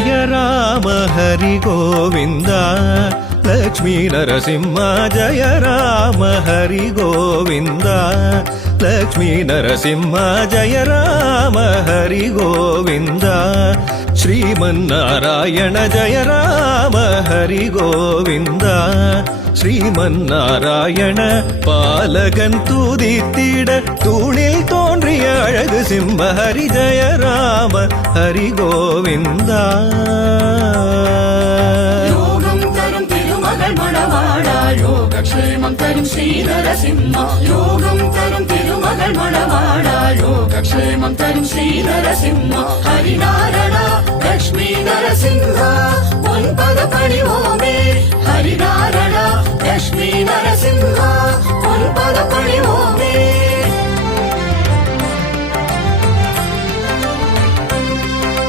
ஜய ராம ஹரி கோவிந்தா லக்ஷ்மி நரசிம்மா ஜய ராம ஹரி கோவிந்தா லக்ஷ்மி நரசிம்மா ஜய ராம ஹரி கோவிந்தா ശ്രീമന്നാരായണ ജയ രാമ ഹരി ഗോവിന്ദ ശ്രീമന്നാരായണ പാലകൻ തുതിത്തിട തൂണിൽ തോ அழகு சிம்ம ஹரி ஜய ராம ஹரி கோவிந்த யோகம் தரும் திருமகள் மணவாளா யோகம் தரும் திருமகள் மணவாளா யோகக்ஷேமம் தரும் ஸ்ரீநரசிம்மா. ஹரிநாரணா லக்ஷ்மி நரசிம்ஹா பொன்பத பணிவோமே ஹரிநாரணா லக்ஷ்மி நரசிம்ஹா பொன்பத பணிவோமே